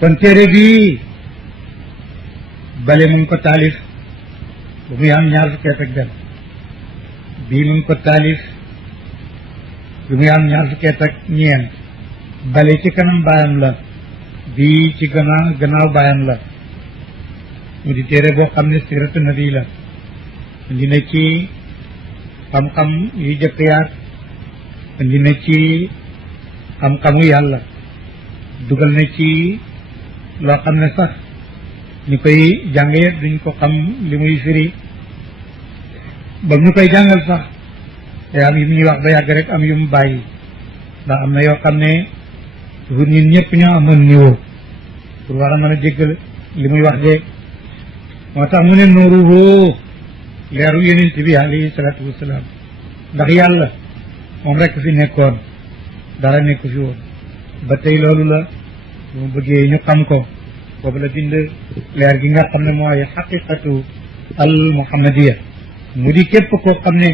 kon téere bii bale mu ngi ko taalif bu muy am ñaar fukki at ak benn bii mu ngi ko taalif bu muy am ñaar fukki at ak ñeent bale ci kanam baayam la bii ci gannaaw baayam la mu di téere boo xam ne siratu nabi la indi na ci xam-xam yu jëkk yaat indi na ci xam-xamu yàlla dugal na ci loo xam ne sax ñu koy jàng yëpp duñ ko xam li muy firi ba ñu koy jàngal sax te am yu ñuy wax ba yàgg rek am yu mu bàyyi ndax am na yoo xam ne pour ñun ñëpp ñoo amoon niveau pour war a mën a jéggal li muy wax de moo tax mu ne nuuruhu leeru yonent bi alayhi salaatu wasalaam ndax yàlla moom rek fi nekkoon dara nekku fi woon ba tey loolu la bu mu bëggee ñu xam ko boobu la bind leer gi nga xam ne mooy xaqiqatu al muhammadiya mu di képp koo xam ne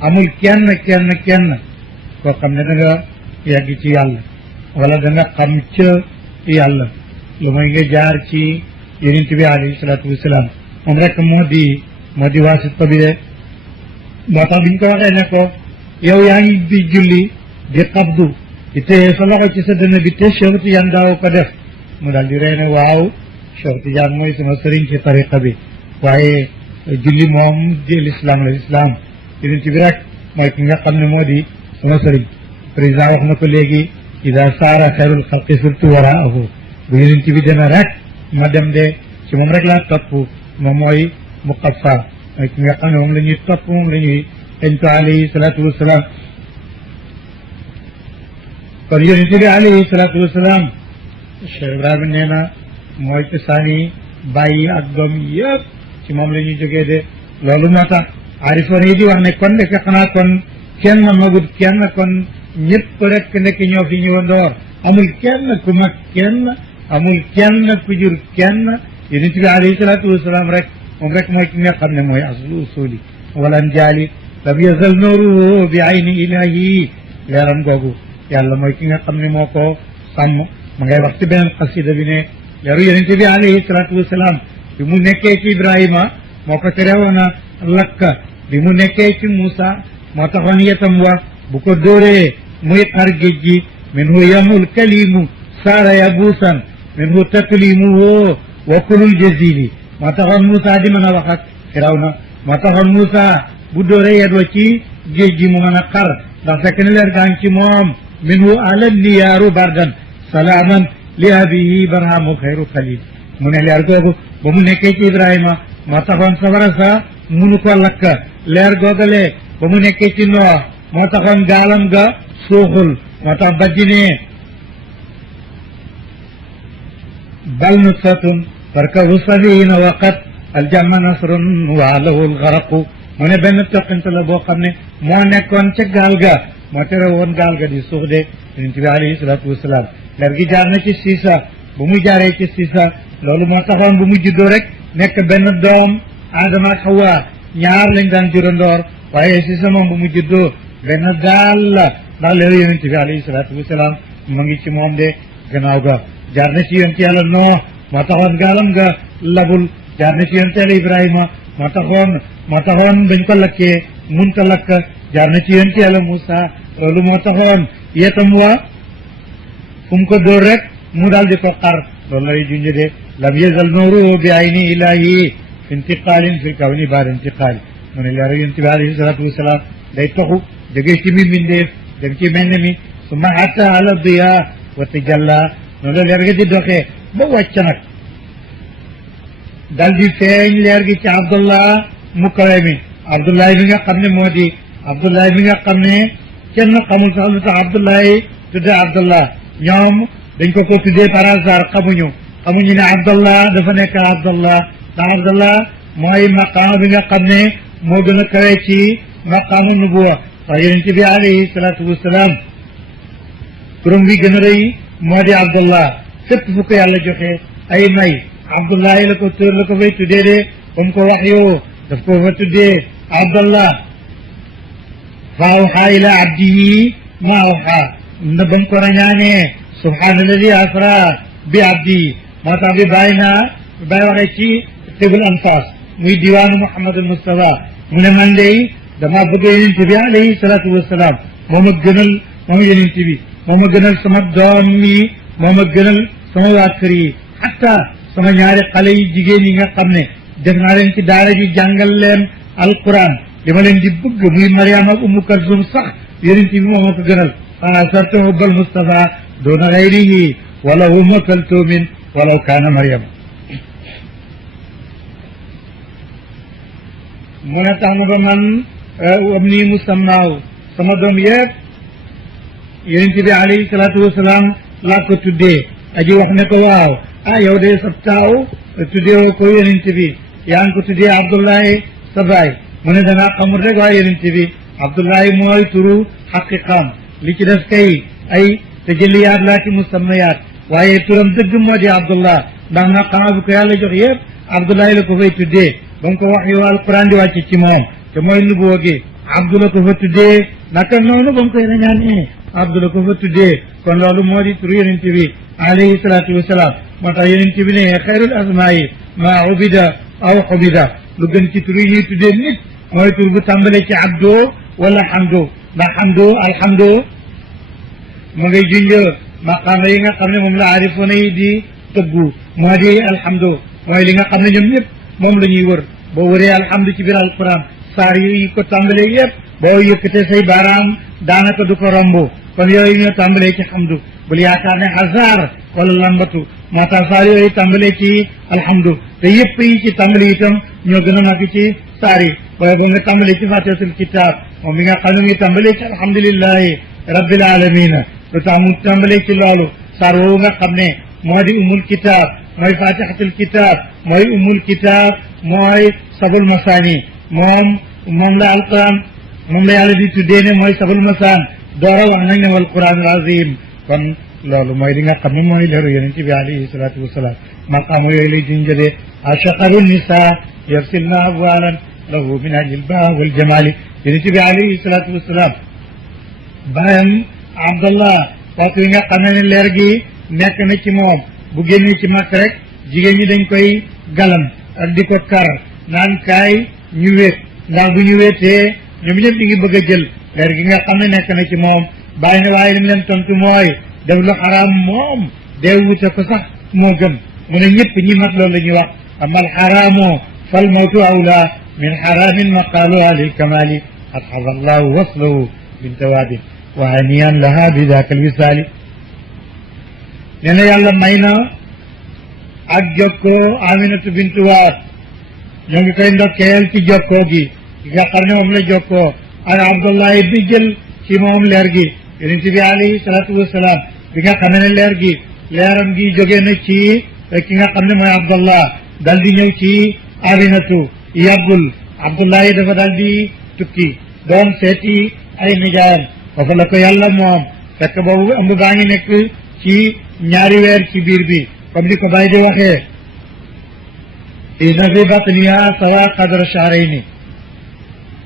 amul kenn koo xam ne da nga yàgg ci yàlla wala da nga xam ca yàlla lu mooy nga jaar ci yonent bi alayhi salaatu wasalaam moom rek moo di waasit ko bi de moo tax biñ ko waxee ne ko yow yaa ngi di julli di xabdu di téye sa loxo ci sa dënn bi te Cheikh Tidiane daaw ko def mu daal di ree ne waaw Cheikh Tidiane mooy sama sëriñ ci tariqa bi waaye julli moom di lislaam la lislaam yonent bi rek mooy ki nga xam ne moo di sama sëriñ président wax na ko léegi ida saara xayrul xalqi surtout waraahu bu yonent bi demee rek ma dem de ci moom rek laa topp moom mooy muqaffa mooy ki nga xam ne moom la ñuy topp moom la ñuy dañ ko alayhi salaatu wasalaam kon yonent bi alayhi salaatu wasalaam Cheikh Ibrahima nee na mooy cosaani bàyyi ak doom yëpp ci moom la ñuy jógee de loolu moo tax aarifoon yi di wax ne kon nekk xanaa kon kenn magut kenn kon ñëpp rek nekk ñoo fi ñëwandoor amul kenn ku mag kenn amul kenn ku jur kenn yonent bi alayhi salaatu wasalaam rek moom rek mooy ki nga xam ne mooy aslu usuli walan jaali lam yazal nooruhu bi ayni ilahi leeram googu yàlla mooy ki nga xam ne moo ko sàmm ma ngay wax ci beneen xasida bi ne leeru yonent bi alayhi salaatu wasalaam bi mu nekkee ci Ibrahima moo ko terewoon a lakka bi mu nekkee ci Moussa moo taxoon yetam wa bu ko dóoree muy xar géej gi minhu yamul kalimu saara yabuusan minhu taklimuhu wa kulul jazili moo taxoon Moussa di mën a wax ak Firawna moo taxoon Moussa bu dóoree yet wa ci géej gi mu mën a xar ndax fekk ne leer gaa ngi ci moom minhu alan niyaaru bardan salaaman li abihi barhamu xayru xalil mu ne leer googu ba mu nekkee ci Ibrahima moo taxoon safara sa munu ko lakk leer googale ba mu nekkee ci Noox moo taxoon gaalam ga suuxul moo tax bajjinee bal nutfatun farkahu safiina waqat aljamma nasrun wa lahu algaraqu mu ne benn toqante la boo xam ne moo nekkoon ca gaal ga moo tere woon gaal ga di suux de yonent bi alayhi salaatu wasalaam leer gi jaar na ci siisa bu mu jaaree ci siisa loolu moo taxoon bu mu juddoo rek nekk benn doom Adama ak Hawa ñaar lañ daan jurandoor waaye siisa moom bu mu juddoo benn daal la ndax leeru yonent bi alayhi salaatu wasalaam mu ngi ci moom de gannaaw ga jaar na ci yonent yàlla Noox moo taxoon gaalam ga labul jaar na ci yonent yàlla Ibrahima moo taxoon bañ ko lakkee mun ko lakk jaar na ci yonent yàlla Moussa loolu moo taxoon yetam wa fu mu ko dóor rek mu daal di ko xar loolu lay junj de lam yazal nooruhu bi ayni ilahi fi intiqaalin fi kawni baada intiqaali mu ne leeru yonent bi alayhi salaatu wasalaam day toxu jógee ci mi mbindeef dem ci mel ne mi summa hatta ala diya wa tajalla noonu la leer gi di doxee ba wàcc nag dal di feeñ leer gi ci Abdullah mu kawe mi Abdullah bi nga xam ne moo di Abdullah bi nga xam ne kenn xamul sax lu tax Abdullah tudde Abdullah ñoom dañ ko tuddee par hasard xamuñu ne Abdullah dafa nekk Abdullah ndax Abdullah mooy maqaama bi nga xam ne moo gën a kawe ci maqaamu nubuwa waaye yonent bi alayhi salaatu wasalaam turam bi gën a rëy moo di Abdullah fépp fu ko yàlla joxe ay may Abdullah la ko fay tuddee de comme ko wax yoo daf ko fa tuddee Abdullah fa awxaa ila abdihi ma awxaa na bam ko rañaanee subhaana alladi asra bi abdi moo tax bi bàyyi waxee ci tibul anfas muy diwaanu Muhammadul Mustafa mu ne man de dama bëgg yonent bi alayhi salaatu wasalaam moo ma gënal moom yonent bi moo ma gënal sama doom yi moo ma gënal sama waa kër yi hatta sama ñaari xale yi jigéen yi nga xam ne def naa leen ci daara ji jàngal leen alquran li ma leen di bëgg muy Mariama ak Ummu Kalsum sax yonent bi moo ma ko gënal fa sarta hubbal Mustafa doona gayrihi wala Ummu Kaltumin walaw kaana Mariama mu ne tax na ba man am nii musammaaw sama doom yëpp yonent bi alayhi salaatu wasalaam laa ko tuddee aji wax ne ko waaw yow de sa taaw tuddee woo ko yonent bi yaa ngi ko tuddee Abdullahi sa baay mu ne danaa xamul rek waa yonent bi Abdullahi mooy turu xaqiqaam li ci def kay ay tajalliyaat laa ci musammayaat waaye turam dëgg moo di Abdullah ndax maqaama bu ko yàlla jox yëpp Abdullahi la ko fay tuddee ba mu ko wax yow alquran di wàcc ci moom te mooy nubuwa gi Abdu la ko fa tuddee naka noonu ba mu koy rañaan Abdu la ko fa tuddee kon loolu moo di turu yonent bi alayhi salaatu wasalaam moo tax yonent bi ne xayrul asmaayi maa ubida aw xubida lu gën ci turu yi ñuy tuddee nit mooy tur bu tàmbalee ci abdo wala hamdo ndax hamdo alhamdo mu ngay junj maqaama yi nga xam ne moom la aarifoona yi di tëggu moo di alhamdo mooy li nga xam ne ñoom ñëpp moom la ñuy wër boo wëree alhamdu ci biir alquran saar yi ko tàmbalee yëpp boo yëkkatee say baaraam daanaka du ko romb kon yooyu ñoo tàmbalee ci hamdu bul yaakaar ne hasard wala lambatu moo tax saar yooyu tàmbalee ci alhamdu te yëpp yi ci tàmbali itam ñoo gën a mag ci saar yi waaye ba nga tàmbalee ci fatihatul kitab moom mi nga xam ne ngi tàmbalee ci alhamdulillahi rabbil alamina lu tax mu tàmbalee ci loolu saar woowu nga xam ne moo di umul kitab mooy fatihatul kitab mooy umul kitab mooy sabul masani moom la alquran moom la yàlla di tuddee ne mooy sabul masaan doora wax nañ ne wal quran azim kon loolu mooy li nga xam ne mooy leeru yonent bi alayhi salaatu wasalaam maqaama yooyu lay junjëlee ashaqaru nisa yarsilna abwalan lahu min ajil baa wal jamali yonent bi alayhi salaatu wasalaam baayam abdallah waxtu yi nga xam ne leer gi nekk na ci moom bu génnee ci màkk rek jigéen ñi dañ koy galam ak di ko kar naan kaay ñu wéet ndax bu ñu wéetee ñoom ñëpp ñi ngi bëgg a jël leer gi nga xam ne nekk na ci moom bàyyi ne waaye lim leen tontu mooy def lu xaraam moom dee wute ko sax moo gën mu ne ñëpp ñi mat loolu la ñuy wax ama alxaraamu fal mawtu awla min xaraamin maqaaluha lil kamali qad xada allahu waslahu bin tawaabin wa haniyan laha bi daaka alwisaali nee na yàlla may na ak jokkoo aminatu bintu waat ñoo ngi koy ndokkeel ci jokkoo gi nga xam ne moom la jokkoo ak abdullahi bi jël ci moom leer gi yonent bi alayhi salaatu wasalaam bi nga xam ne leer gi leeram gi jóge na ci ki nga xam ne mooy abdullah dal di ñëw ci aminatu yàggul abdullahi dafa dal di tukki doon seeti ay nijaayam foofu la ko yàlla moom fekk boobu ëmb baa ngi nekk ci ñaari weer ci biir bi comme ni ko bàyyi di waxee inna fi batniha sawa qadra shahrayni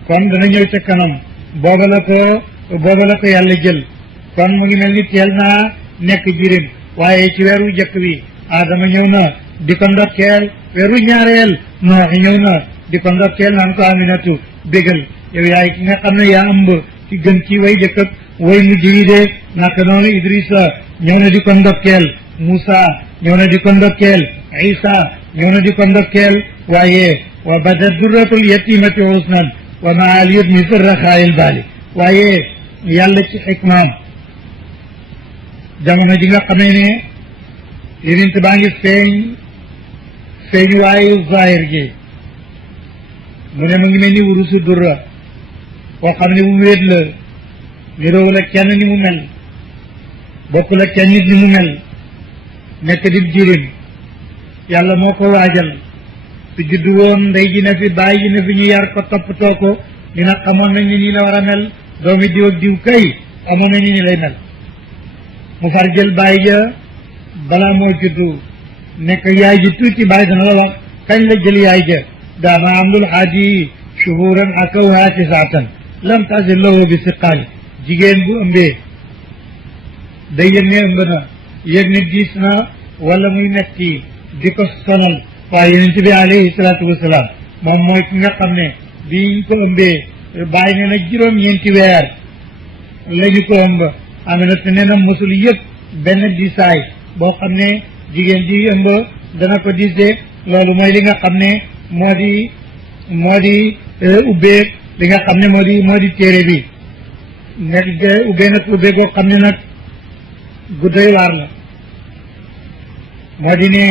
kon dana ñëw ca kanam booba la ko yàlla jël kon mu ngi mel ni teel naa nekk jirim waaye ci weeru jëkk bi Adama ñëw na di ko ndokkeel weeru ñaareel Noox ñëw na di ko ndokkeel naan ko Aminatu bégal yow yaay ki nga xam ne yaa ëmb ci gën ci way jëkk ak way mujj yi de naka noonu Idrissa ñëw na di ko ndokkeel Moussa ñëw na di ko ndokkeel Isa ñëw na di ko ndokkeel waaye wa bada durratul yatimati husnan wa maal yutmi fi raxaayil baali waaye yàlla ci xikmaam jamono ji nga xamee ne yonent baa ngi feeñ waayu zahir gi mu ne mu ngi mel ni wurusu durra boo xam ne bu wéet la niroo la kenn ni mu mel bokk la kenn nit ni mu mel nekk di jirim yàlla moo ko waajal su juddu woon ndey ji na fi bàyyi ji na fi ñu yar ko toppatoo ko dina xamoon nañ ni nii la war a mel doomi diw ak diw kay amoon nañ ni lay mel mu far jël bàyyi ja balaa moo juddu nekk yaay ji tuuti bàyyi dana la wax kañ la jël yaay ja daama am lul xaaji shuhuran akawha tisaatan lam tasil lahu bi siqaali jigéen bu ëmbee day yëg ne ëmb na yëg ne diis na wala muy metti di ko sonal waaye yonent bi alayhi salaatu wasalaam moom mooy ki nga xam ne biñ ko ëmbee bàyyi ne na juróom-ñeenti weer la ñu ko ëmb Aminata nee na mosul yëpp benn diisaay boo xam ne jigéen ji ëmb dana ko diis de loolu mooy li nga xam ne moo di ubbee li nga xam ne moo di téere bi nekk ubbee nag ubbee goo xam ne nag gu doy waar la moo di ne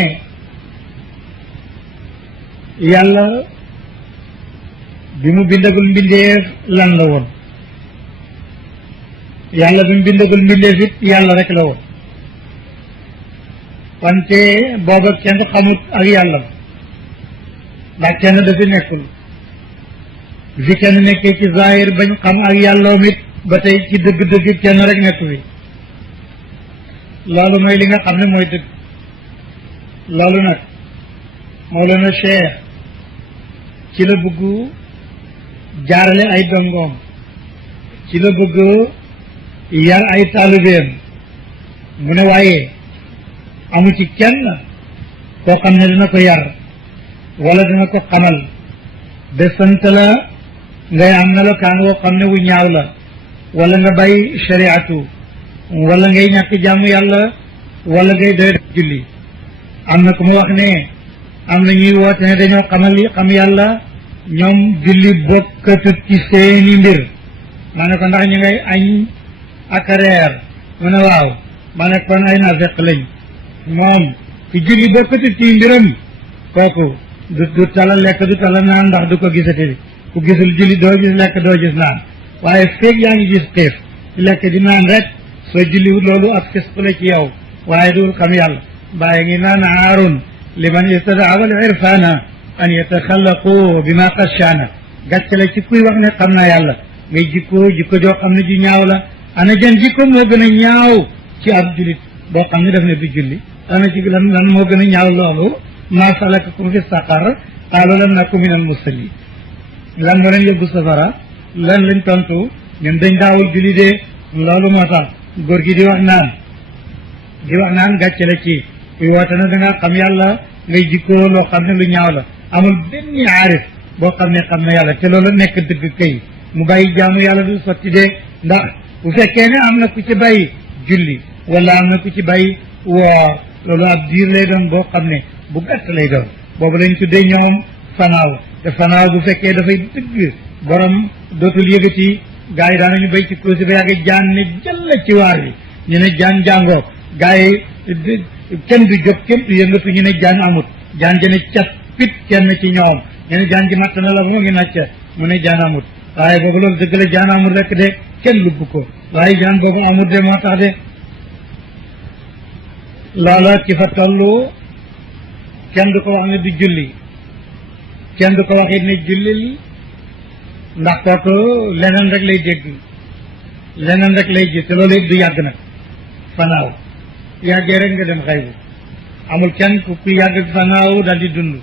yàlla bi mu bindagul mbindeef lan la woon yàlla bi mu bindagul mbindeef it yàlla rek la woon wante booba kenn xamut ak yàlla ndax kenn dafi nekkul fi kenn nekkee ci zahir bañ xam ak yàlloom it ba tey ci dëgg-dëgg kenn rek nekk fi loolu mooy li nga xam ne mooy dëgg loolu nag Mawlana Cheikh ci la bëgg jaarale ay dongoom ci la bëgg yar ay taalibeem mu ne waaye amu ci kenn koo xam ne dina ko yar wala dina ko xamal ba sant la ngay am melokaan woo xam ne wu ñaaw la wala nga bàyyi shariatu wala ngay ñàkk jàmm yàlla wala ngay doy julli am na ku mu wax ne am na ñuy woote ne dañoo xam yàlla ñoom julli bokkatut ci seeni mbir ma ne ko ndax ñu ngay añ ak reer mu ne waaw ma ne kon ay naafeq lañ moom ci julli bokkatut ci mbiram kooku du tala lekk du tala naan ndax du ko gisati ku gisul julli doo gis lekk doo gis naan waaye feeg yaa ngi gis xiif di lekk di naan rek soo julliwut loolu ak fisq la ci yow waaye dul xam yàlla bàyyi ngi naan aarun liman istadaa al irfana an yataxallaqu bima xashaana gàcce la ci kuy wax ne xam naa yàlla ngay jikko joo xam ne ju ñaaw la ana jan jikko moo gën a ñaaw ci ab julit boo xam ne daf ne du julli ana ci lan moo gën a ñaaw loolu maa salakakum fi saqar qaalu lam naku min al musallin lan moo leen yóbbu safara lan lañ tontu ñun dañ daawul julli de loolu moo tax góor gi di wax naan gàcce la ci kuy woote na da nga xam yàlla ngay jikkoo loo xam ne lu ñaaw la amul benn aarif boo xam ne xam na yàlla te loolu nekk dëgg kay mu bàyyi jaamu yàlla du sotti de ndax bu fekkee ne am na ku ci bàyyi julli wala am na ku ci bàyyi woor loolu ab diir lay doon boo xam ne bu gàtt lay doon boobu lañ tuddee ñoom fanaaw te fanaaw bu fekkee dafay dëgg borom dootul yëgati gars yi daanañu béy ci kursi ba yàgg jaan ne jël ci waar bi ñu ne jaan jàngoo gars yi kenn du jóg kenn du yëngatu ñu ne jaan amut jaan jëne cat pit kenn ci ñoom ñu ne jaan ji matt na la ba mu ngi nacca mu ne jaan amut waaye boobu loolu dëgg la jaan amut rek de kenn lugg ko waaye jaan boobu amut de moo tax de loola ci fa tollu kenn du ko wax ne du julli kenn du ko wax it ne jullil ndax kooku leneen rek lay dégg leneen rek lay gis te loolu it du yàgg nag fanaaw yàggee rek nga dem xaybu amul kenn ku yàgg fanaaw dal di dund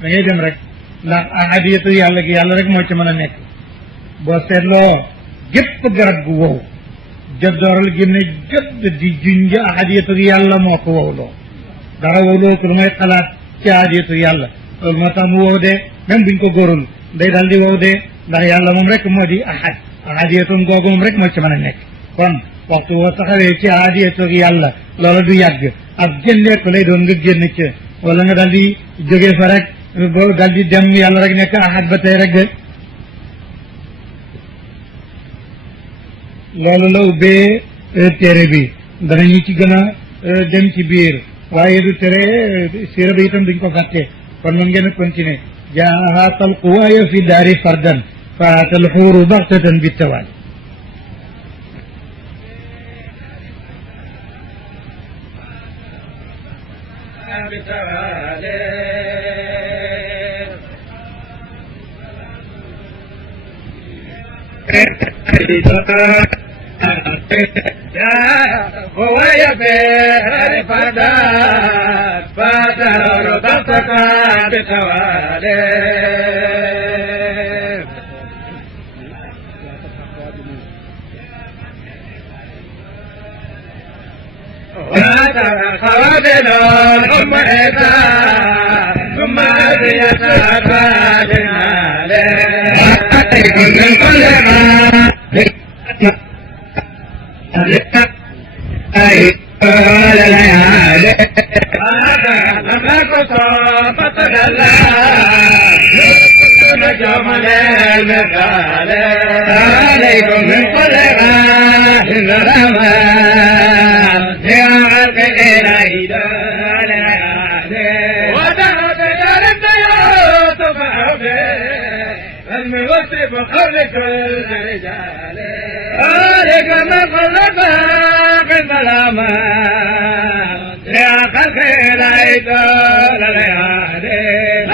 da ngay dem rek ndax ahadiyatu yàlla gi yàlla rek moo ci mën a nekk boo seetloo gépp garab gu wow jodooral gi ne jot di junj ahadiyatu yàlla moo ko wowloo dara wowloo ko lu may xalaat ci ahadiyatu yàlla loolu moo tax mu wow de même buñ ko góorul day dal di wow de ndax yàlla moom rek moo di ahadiyatu googu moom rek moo ci mën a nekk kon waxtu woo taxawee ci ahadiyatu yàlla loola du yàgg ak génnee ko lay doon nga génn ca wala nga dal di jógee fa rek boo dal di dem yàlla rek nekk ahad ba tey rek de loolu la ubbee téere bi danañu ci gën a dem ci biir waaye du tere siira bi itam duñ ko fàtte kon moom ngeen a continuer jaaha talquwaaya fi daari fardan faatal xuuru baxtatan bi tawaali هو يبير فدات فدار بطك بتوالي وتخوى فضلا ثم إحسان ثم أذية أبادنا عليكم من كل ما الليالي لما كنت فتدلى نجم المثال عليكم من كل غاش رمان يا عبد الإلهي ودعت جارت يوسف عبده الموسف قبل كل رجال عليك من خلق بالظلامة يا خلق العيد لليالي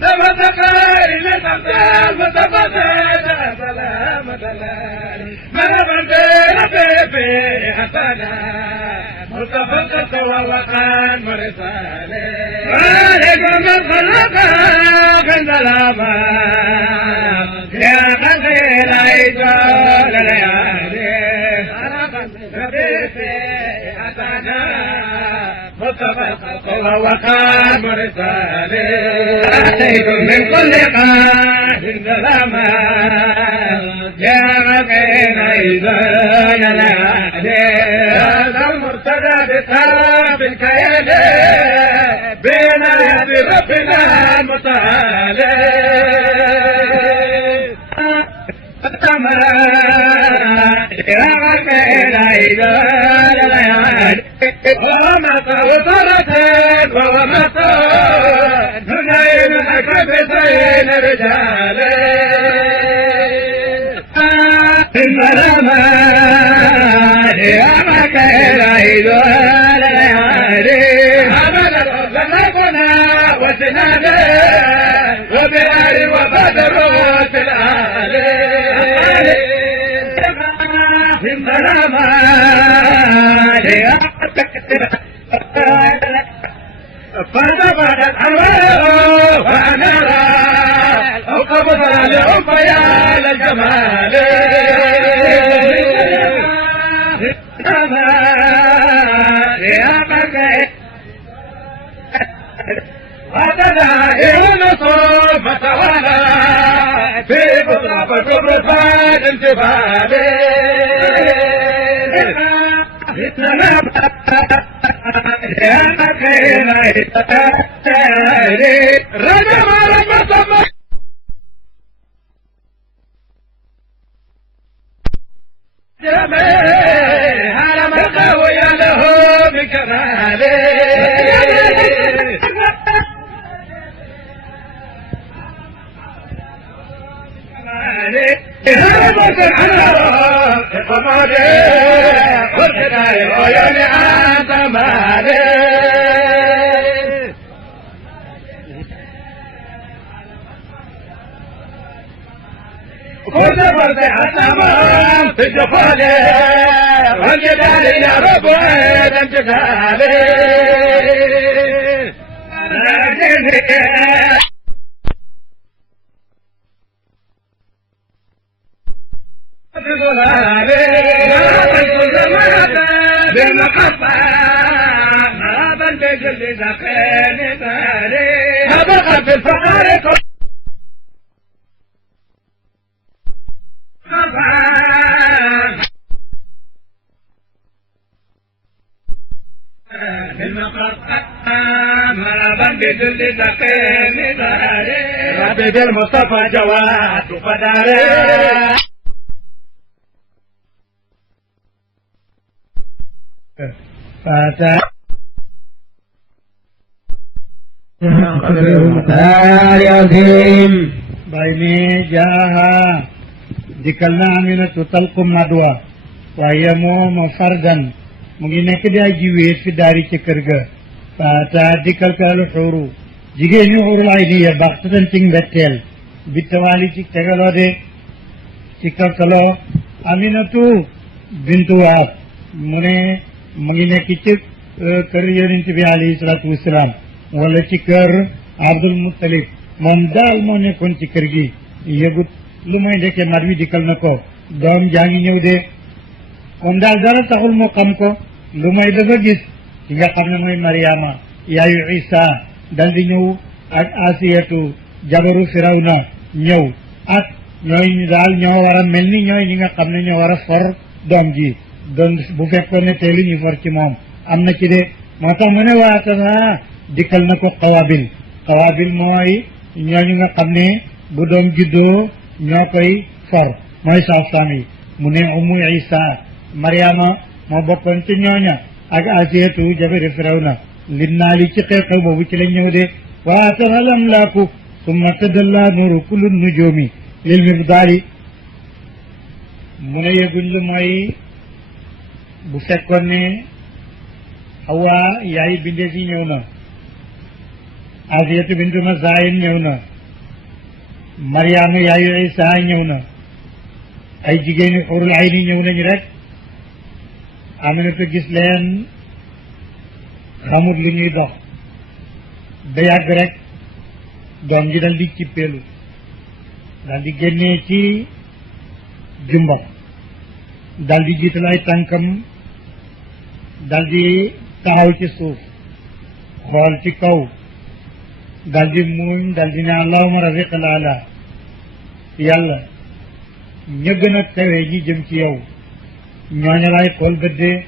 لما تقال للمقدار متفضل سلامة من بردنا في حسنا متفقت والوقان مرسالي عليكم من خلق من ظلامة يا خلق العيد لليالي في حسنا متفقت والوقان مرسالي عليكم من كل قاش سلامة يا غقين أيضان العهدي هذا المرتدى بطرف الكيان بين يد ربنا المتعالي يا غقين أيضان العهدي ومتى وصلتك ومتى ننيمك بسين رجالي المرمان يا مكير عيدوان العالي أبدا لنقنا وسنانا وبعار وبدر العالي المرمان يا مكير فنبدت أرواح وأنارا وقبض اليوم يا للجمال يا مكي وتدعى النصوص فتوالى في بطرف الرفان الجبال يا مكين رجم رجم على مقاوي له بكماله كل فرد حسمان في جفاله والجبال يا رب وين جفاله بالمحبة غابا بجل زقين داري هبقى في الفقر بجل زقين داري ربي بالمصطفى جواد فداري فاتا بيني جاها ذكرنا من تطلق مدوى ويموم فردا مغينا كده جيويت في داري تكرغ فاتا ذكر كالحورو جيجيني حور العينية بختتن تنگ بتل بالتوالي تكتغلو دي تكتلو أمينتو بنتو واب مني مغينا كتب kër yonent bi alayhi salaatu wasalaam wala ci kër Abdul Muttalib moom daal moo nekkoon ci kër gi yëgut lu may ndekkee mat wi dikkal na ko doom jaa ngi ñëw de kon daal dara taxul mu xam ko lu may dafa gis ki nga xam ne mooy Mariama yaayu Isa dal di ñëw ak Asiyatu jabaru Firawna ñëw ak ñooy daal ñoo war a mel ni ñooy ñi nga xam ne ñoo war a for doom ji doon bu fekkoon ne tey lu ñu for ci moom am na ci de moo tax mu ne waatana dikkal na ko xawaabil mooy ñooñu nga xam ne bu doom juddoo ñoo koy for mooy saaf-saam yi mu ne Ummu Isa Mariama moo bokkoon ci ñooña ak Asiyatu jabari Firawna lin naa li ci xew-xew boobu ci lañ ñëw de waatana lam laaku summa tadalla nuuru kullu nujumi lil mibdaali mu ne yëguñ lu mooy bu fekkoon ne Hawa yaayi bindee fi ñëw na Asiyatu bintu Mazahim ñëw na Mariama yaayu Isa ñëw na ay jigéeni xurul ayni ñëw nañu rek Aminata gis leen xamut lu ñuy dox ba yàgg rek doom ji dal di cippeelu dal di génnee ci jumbo dal di jiital ay tànkam dal di taxaw ci suuf xool ci kaw dal di muuñ dal di ne allahumma rafiqal ala yàlla ña gën a kawe ñi jëm ci yow ñooña lay xool gëddee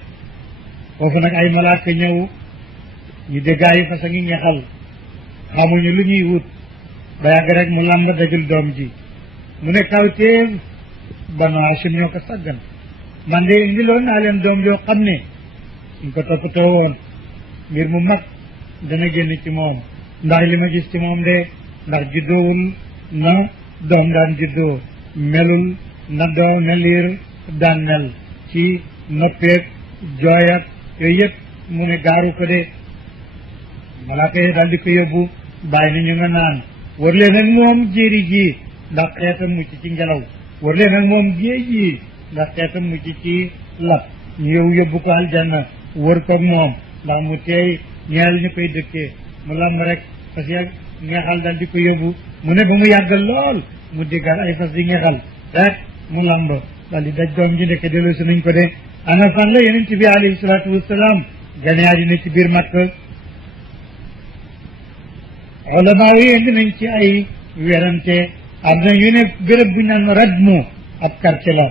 foofu nag ay malaaka ñëw ñu déggaayi fasa ngi ñexal xamuñu lu ñuy wut ba yàgg rek mu làmb dajul doom ji mu ne kawteef Banu Hashim ñoo ko saggan man de indiloon naa leen doom joo xam ne suñ ko toppatoo woon mbir mu mag dana génn ci moom ndax li ma gis ci moom de ndax juddoowul na doom daan juddoo melul na doom ne liir daan mel ci noppeeg jooyak yooyu yëpp mu ne gaaru ko de malaaka yi daal di ko yóbbu bàyyi na ñu nga naan war leen ak moom jéeri ji ndax xeetam mucc ci ngelaw war leen ak moom géej ji ndax xeetam mucc ci lap ñu yow yóbbu ko aljanna wër ko ak moom ndax mu teey ñeel ñu koy dëkkee mu lamb rek fas yàgg ngexal dal di ko yóbbu mu ne ba mu yàgg lool mu déggal ay fas di ngexal rek mu lamb dal di daj doom ji nekk delloo si nañ ko de ana fan la yonent bi alayhi salaatu wasalaam gane àddina ci biir Makka ulamaa yi indi nañ ci ay werante am na ñu ne béréb bu ñu naan Radmu ab quartier la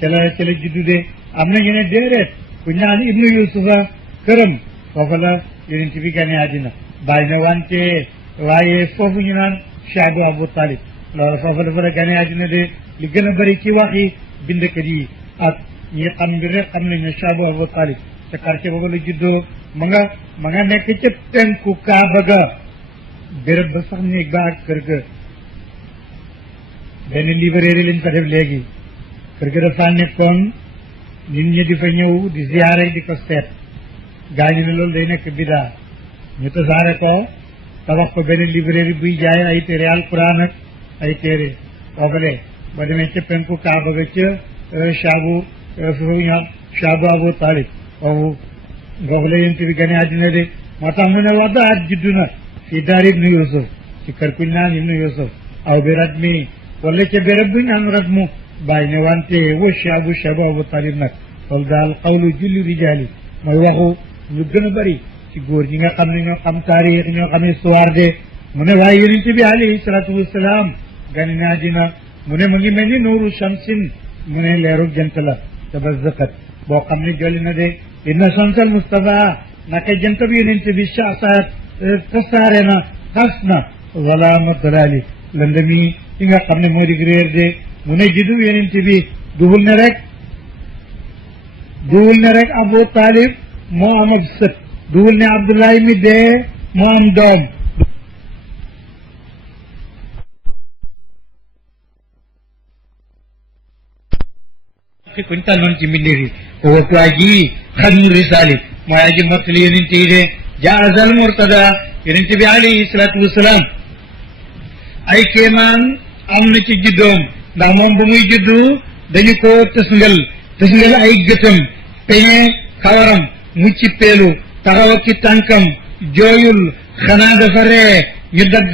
ca la juddu de am na ñu ne déedéet ku ñu naan Ibnu Yusufa këram foofu la yonent bi gane àddina bàyyi na wante waaye foofu ñu naan Shaabu Abu Talib loolu foofu dafa la gane àddina de li gën a bëri ci wax yi bindkat yi ak ñi xam mbir rek xam nañ ne Shaabu Abu Talib ca quartier boobu la juddoo ma nga nekk ca penku Kaaba ga béréb ba sax néeg ba ak kër ga benn librairie lañ fa def léegi kër ga dafa nekkoon nit ñi di fa ñëw di ziyaare di ko seet gaañu ne loolu day nekk bidaa ñu tasaare ko tabax ko benn librairie buy jaay ay téere alquran ak ay téere foofale ba demee ca penku Kaaba ga ca Shaabu Abu Talib foofu la yonent bi gane àddina de moo tax mu ne wax daat juddu na fii daar ibnu Yusuf ci kër kuñ naan ibnu Yusuf aw bi Radmi wala ca béréb bu ñu naan Radmu bàyyi ne wante wa Shaabu Abu Talib nag loolu daal xawlu julli rijaali mooy waxu ñu gën a bëri ci góor ñi nga xam ne ñoo xam taarix ñoo xam histoire de mu ne waaye yonent bi alayhi salaatu wasalaam gane na àddina mu ne mu ngi mel ni nuuru shamsin mu ne leeru jant la tabazzaqat boo xam ne jolli na de inna shamsal Mustafa naka jant bi yonent bi saat tasaare na xas na zalaama dalali lëndëmi yi nga xam ne moo di réer de mu ne juddu yonent bi duhul ne rek Abu Talib moo am ab sët duhul ne Abdoulaye mi dee moo am doom ki kuñ tànnoon ci mbindeef yi wooku aji xadmu risali mooy aji mottali yonent yi de jaazal murtada yonent bi alayhi salaatu wasalaam ay kéemaan am na ci juddoom ndax moom bu muy juddu dañu ko tësngal ay gëtam peñe xawaram mu ci peelu taxaw ki tànkam jooyul xanaa dafa ree ñu dagg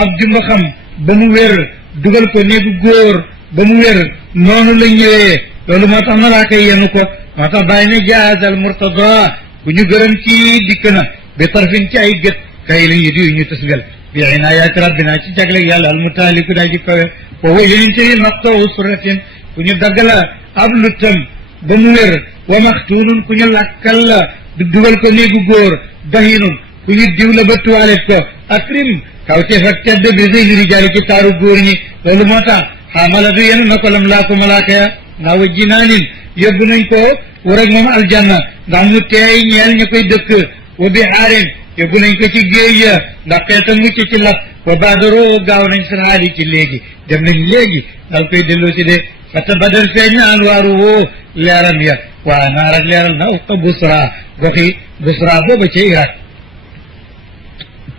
ab jumbaxam ba mu wér dugal ko néegu góor ba mu wér noonu la ñëwee loolu moo tax malaaka yi yenu ko moo tax bàyyi ne jaazal murtada ku ñu gërëm ci dikk na bi tarfin ci ay gët kay la ñu di ñu tasgal bi inaayati rabbina ci jagleeg yàlla almutaali ku daa ji kawe foofu yonente bi maqtawu suratin ku ñu dagg la ab lutam ba mu wér wa maxtuunun ku ñu lakkal la du dugal ko néegu góor dahinun ku ñu diw la ba toilette ko akrim kawteef ak tedd bi zeyni rijaali ci taaru góor ñi loolu moo tax xaamalatu yenu na ko lam laa ko malaaka ya naa wa jinaanin yóbbu nañ ko war ak moom aljanna ndax mu teey ñeel ñu koy dëkk wa bihaarin yóbbu nañ ko ci géej ya ndax xeeta mucc ci lap wa baadaro gaaw nañ sanaali ci léegi dem nañ léegi dal koy delloo si de fata badal feeñ na anwaaru woo leeram ya waa naar ak leeral na ufqa busra goxi busra booba ca Irak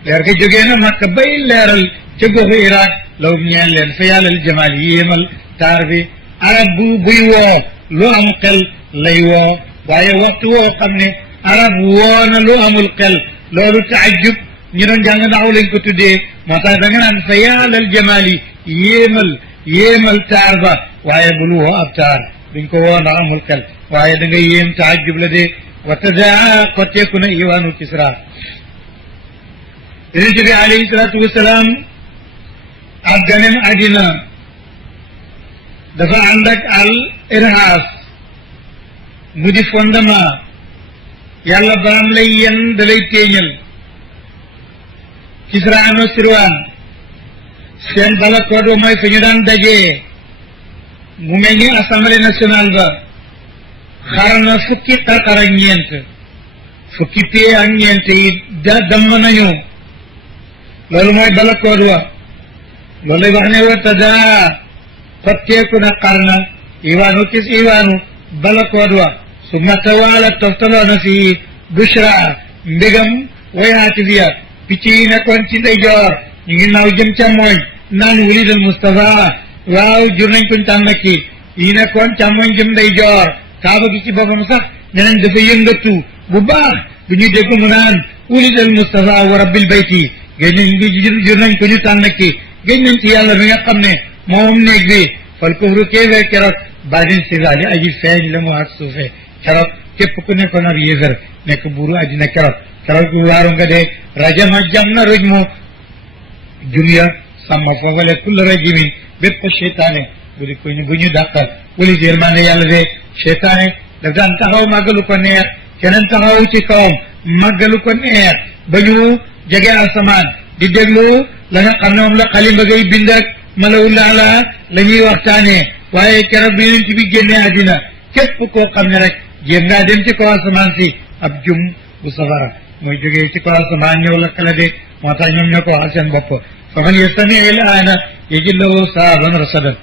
leer ga jógee na Makka bay leeral ca goxu Irak law ñeen leen fa yàllal jamaal yéemal taar bi arab buy woo lu am xel lay woo waaye waxtu woo xam ne arab woo na lu amul xel loolu taajub ñu doon jàng ndaxu lañ ko tuddee moo tax da nga naan fa yàllal jamaal yéemal taar ba waaye bul woo ab taar duñ ko woo ndax amul xel waaye da nga yéem taajub la de wa tadaa xotteeku na iwaanu Kisra yonent bi alayhi salaatu wasalaam ak ganem àddina dafa ànd ak al irhaas mu di fondement yàlla baam lay yen da lay téeñal Kisra ano Sirwaan seen bala kood wa mooy fa ñu daan dajee mu mel ni assemblée nationale ba xar na fukki xarxar ak ñeent fukki pee ak ñeent yi damm nañu loolu mooy bala kood wa loolu lay wax ne wa tadaa xotteeku na xar na iwaanu bala kood wa su ma tawaala toftaloo na fi bushra mbégam wayaati fiya picc yi nekkoon ci ndeyjoor ñu ngi naaw jëm càmmooñ naan wulidal Mustafa waaw jur nañ koñ tànn ki yi nekkoon càmmooñ jëm ndeyjoor kaaba gi ci boppam sax ñeneen dafa yëngatu bu baax du ñu dégg mu naan wulidal Mustafa wa rabbil bayti géej nañ bi jur nañ ko ñu tànn ki géej nañ ci yàlla mi nga xam ne moom néeg bi fal kufru kéefee keroog baadin sigaali aji feeñ la mu ak suufe keroog képp ku nekkoon ab yéefar nekk buuru àddina keroog waaru nga dee rajama jam na rëj mu jumya sàmma foofale kulla rajimin bépp cheytaane bu ñu dàqal wali yërmande yàlla de cheytaane daf daan taxaw màggalu ko neex keneen taxaw ci kawam màggalu ko neex ba ñu jege asamaan di déglu la nga xam ne moom la xalimba ngay bind ak malawul laala la ñuy waxtaanee waaye keroog bi yonent bi génnee àddina képp koo xam ne rek jéem ngaa dem ci kaw asamaan si ab jum bu safara mooy jógee ci kaw asamaan ñëw la kala de moo tax ñoom ñoo ko waxal seen bopp fa man yastami il aana yajid lahu saaban rasadan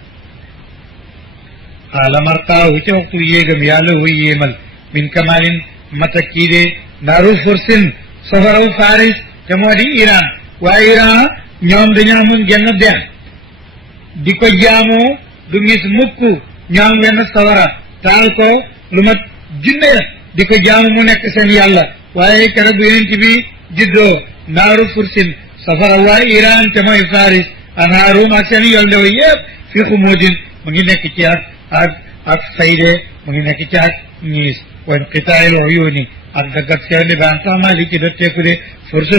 xaala martaahu ca waxtu yéegam yàlla wuy yéemal min kamalin matakii de naaru fursin safaraw faris te moo di Iran waaye Iran ñoom dañu amoon genn dex di ko jaamu du gis mukk ñu am wenn sawara taal ko lu mat junne di ko jaamu mu nekk seen yàlla waaye keroog bu yonent bi juddoo naaru fursin safara waa Iran te mooy faris anhaarum ak seen yol ndew yëpp fi xumóodin mu ngi nekk ci ak sayde mu ngi nekk ci ak ñiis wan qitaayil uyuuni ak daggat sewnde ba an taxmaa li ci dotteeku de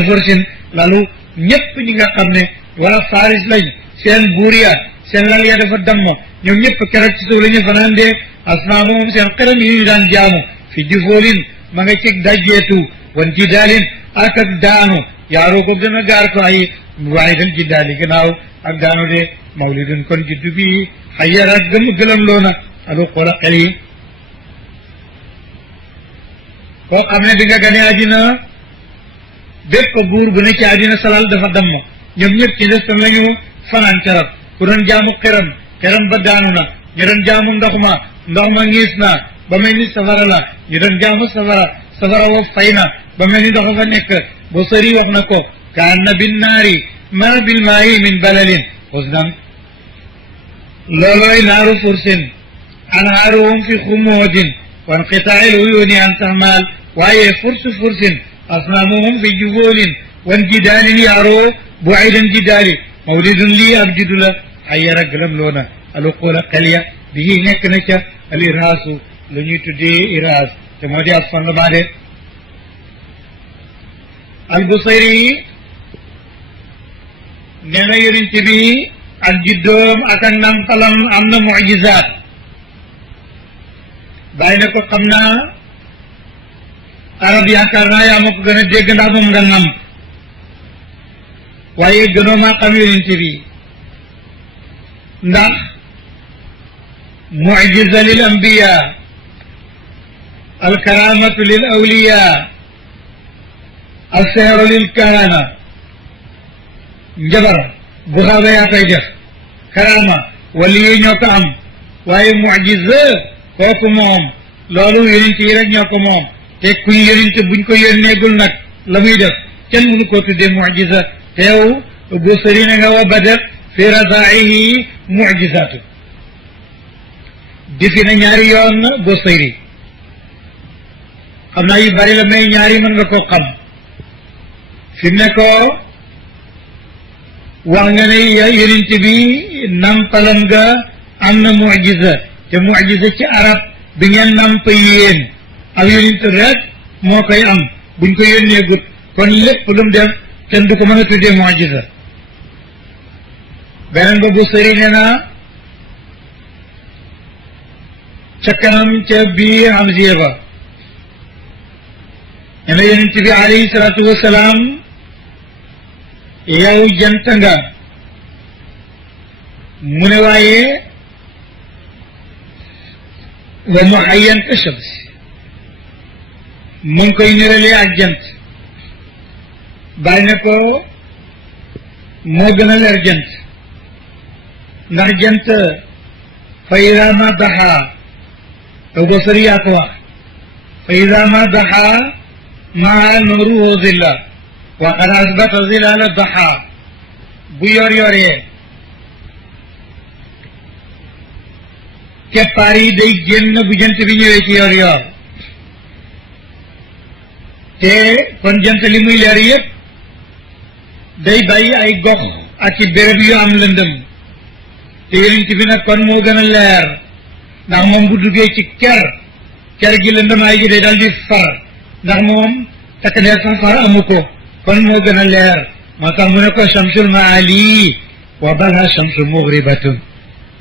fursin lalu ñëpp ñi nga xam ne wala faris lañ seen buur ya seen lal ya dafa damm ñoom ñëpp keroog ci suuf la ñu fanaan de asmaa moom seen xëram yi ñu daan jaamu fi jufoolin ma nga ci dajjeetu wan ji daalin ak daanu yaaroo ko gën a gaar ko ay waaye dañ ji daali gannaaw ak daanu de mawlidun kon juddu bi xayyara gëlam loona alu xoola xel yi koo xam ne bi nga gane àddina bépp buur bu ne ci àddina salal dafa damm ñoom ñëpp ci des tam la ñu fanaan carab ku doon jaamu xiram ba daanu na ñu doon jaamu ndox ma ngiis na ba mel ni safara la ñu doon jaamu safara wa fay na ba mel ni ndox fa nekk bo sëri wax na ko kaan na bin naari ma bil maayi min balalin xusnan loolooy naaru fursin anhaaruhum fi xumuudin wan qitaa'il uyuuni an tahmaal waaye fursin asnaamuhum fi juboolin wan jidaalin yaaroo bu'idan jidaali mawlidun lii ab juddu la xayyara gëlam loona aluqula xel ya bii nekk na ca al iraasu lu ñuy tuddee iraas te moo di ak fondement de al Busayri nee na yonent bi ak juddoom ak ak nampalam am na mujizaat bàyyi na ko xam naa arab yaakaar naa yaa ma ko gën a dégg ndax moom nga namp waaye gënoo maa xam yonent bi ndax mujiza lil anbiya alkaramatu lil awliya alsehru lil karama njabar bu xaaba yaa koy def karama wali yi ñoo ko am waaye mujiza kooku moom loolu yonent yi rek ñoo ko moom te kuñ yonent buñ ko yónneegul nag la muy def kenn mënu koo tuddee mujiza teew Busayri na nga wa Badar fi razaihi mujizaatu defi na ñaari yoon Busayri xam naa yu bari la may ñaari mën nga koo xam fi mu ne ko wax nga ne yonent bi nampalam nga am na mujiza te mujiza ci arab bi ngeen namp yéen ak yonent rek moo koy am buñ ko yónnee gut kon lépp lu mu def kenn du ko mën a tuddee mujiza beneen ba Busayri nee na ca kanam ca biir Hamziya ba nee na yonent bi alayhi salaatu wasalaam yow jant nga mu ne waaye wa muhayyan ka shams mu ngi koy niralee ak jant bàyyi ne ko moo gën a leer jant ndax jant fa ida ma daxa aw Busayri yaa ko wax fa ida ma daxa maa nuruhu zilla wa qad asbata zilala daxa bu yor yoree keppaar yi day génn bu jant bi ñëwee ci yor yor te kon jant li muy leer yëpp day bàyyi ay gox ak i béréb yu am lëndëm te yonent bi nag kon moo gën a leer ndax moom bu duggee ci ker gi lëndëmaay gi day dal di far ndax moom takk ndeer sax far amu ko kon moo gën a leer moo tax mu ne ko shamsul maali wa bala shamsu mughribatun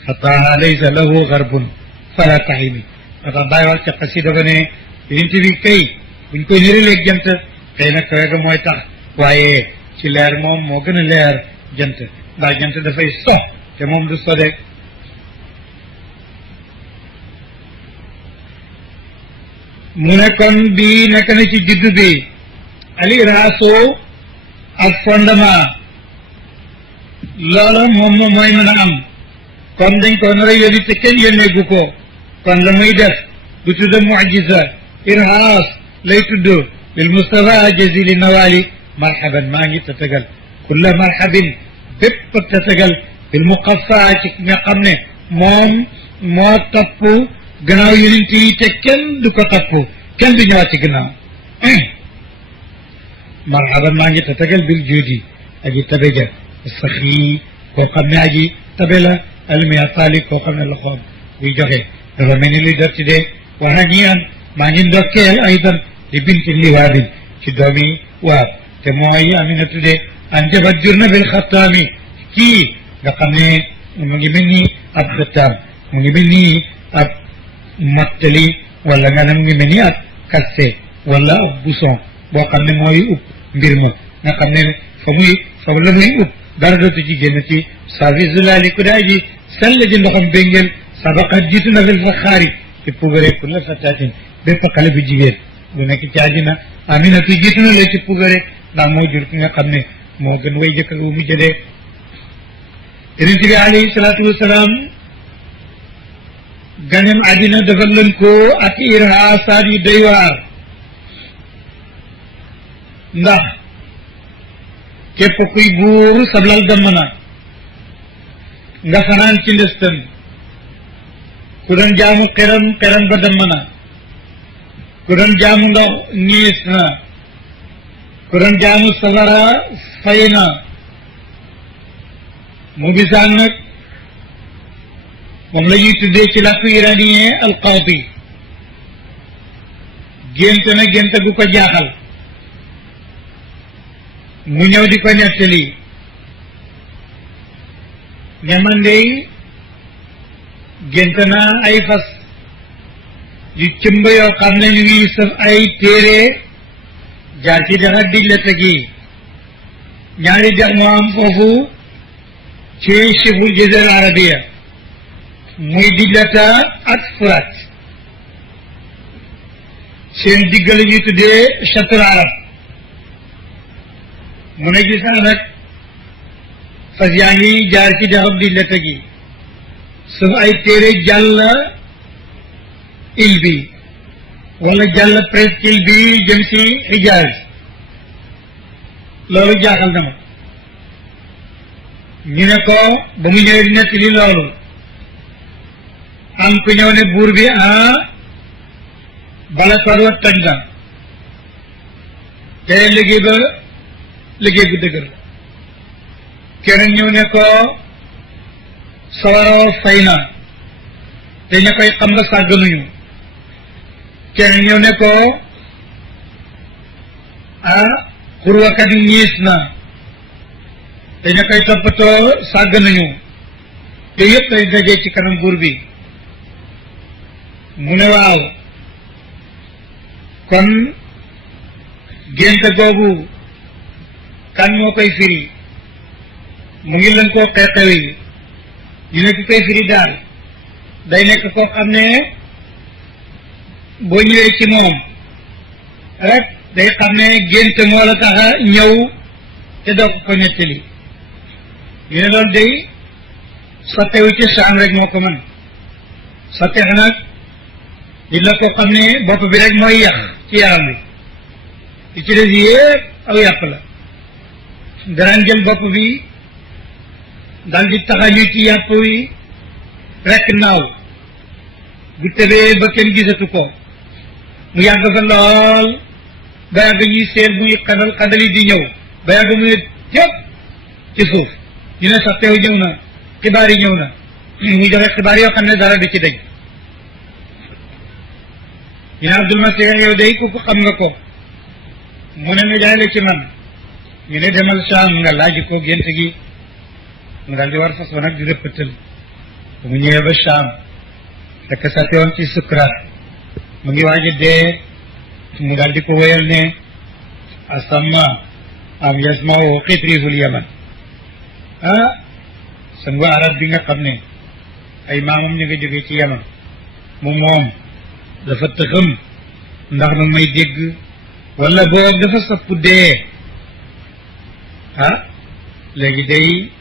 fataha laysa lahu garbun fala tahimi moo tax bàyyi wax ca xasida ba ne yonent bi kay buñ koy nirileeg jant xëy na kawe ga mooy tax waaye ci leer moom moo gën a leer jant ndax jant dafay so te moom du so de mu ne kon bii nekk na ci juddu bi al iraasu ak fondement loolu moom mooy mën a am kon dañ ko nar a yónni te kenn yónneegu ko kon la muy def du tudd mujiza iraas lay tudd lil Mustafa jazili nawali marhaban maa ngi tatagal kulla marhabin bépp tatagal bil muqaffa ci nga xam ne moom moo topp gannaaw yonent yi te kenn du ko topp kenn du ñëwaat ci gannaaw marhaban maa ngi tatagal bil juudi aji tabe ja saxi koo xam ne aji tabe la almiya taali koo xam ne loxoom buy joxe dafa mel ni luy dotti de waxa ñi an maa ngi ndokkeel aydan di binti liwaabin ci doomi waab te mooy Aminatu de an jabat jur na bil xattaami kii nga xam ne mu ngi mel ni ab xattaam mu ngi mel ni ab mottali wala nga ne mu ngi mel ni ab kaste wala ab bouson boo xam ne mooy ub mbir ma nga xam ne fa la muy ub dara dootu ci génn ci service de la li ku daa ji sell ji ndoxam béngel sabaqat jiitu na fil faxaari ci pugare pour la fataatin bépp xale bu jigéen bu nekk ci àddina Aminatu jiitu na la ci pugare ndax moo jur ki nga xam ne moo gën way jëkk bu mujj de yonent bi alayhi salaatu wasalaam ganem àddina dafa lën ko ak irhaasaat yu doy waar ndax képp kuy buur sablal damm na nga fanaan ci ndëstan ku doon jaamu xeram ba damm na ku doon jaamu ndox niis na ku doon jaamu safara fay na mu gisaan nag moom la ñuy tuddee ci làkku iranien alqaadi gént na gént gu ko jaaxal mu ñëw di ko nettali ne man dey gént naa ay fas yu cëmb yoo xam ne ñu ngi sëf ay téere jaar ci dex ak Dijlata gi ñaari dex moo am foofu ci shibhul jazira arabiya muy Dijlata ak Furaat seen digg la ñuy tuddee chatul arab mu ne gis naa nag fas yaa ngi jaar ci dex ak Dijlata gi sëf ay téere jàll il bi wala jàll presqu'île bi jëm si Hijaaz loolu jaaxal na ma ñu ne ko ba mu ñëwee di nettali loolu am ku ñëw ne buur bi bala sarwa toj na te liggéey ba liggéey bu dëgër keneen ñëw ne ko sawara fay na te ña koy xam nga sàgganuñu keneen ñëw ne ko xurwakat yi ñiis na te ña koy toppatoo sàgganuñu te yëpp lay dajee ci kanam buur bi mu ne waaw kon gént googu kan moo koy firi mu ngi leen koo xeexewi ñu ne ki koy firi daal day nekk koo xam ne boo ñëwee ci moom rek day xam ne gént moo la tax a ñëw te doo ko nettali ñu ne loolu day sottewu ci saam rek moo ko mën sotteex nag di la ko xam ne bopp bi rek mooy yàq ci yaram bi li ci des yëpp aw yàpp la danañ jël bopp bi dal di taxañu ci yàpp wi rek naaw bu tëbee ba kenn gisatu ko mu yàgg fa lool ba yàgg ñuy seen muy xandali di ñëw ba yàgg mu ne jëpp ci suuf ñu ne sax teew ñëw na xibaar yi ñëw na muy joxe xibaar yoo xam ne dara du ci dañ ñu ne Abdul Masih yow day ku ko xam nga ko mu ne nga jaay la ci man ñu ne demal Saam nga laaj ko gént gi mu daal di war fas wa nag di rëppatal bu mu ñëwee ba Saam fekk sa teewoon ci sukuraat mu ngi waaj a dee mu daal di ko wéyal ne asamma am yasmau xitriiful yaman sangu arab bi nga xam ne ay maamam ñu nga jógee ci yaman moom dafa tëxam ndax nu may dégg wala boog dafa sappu dee léegi day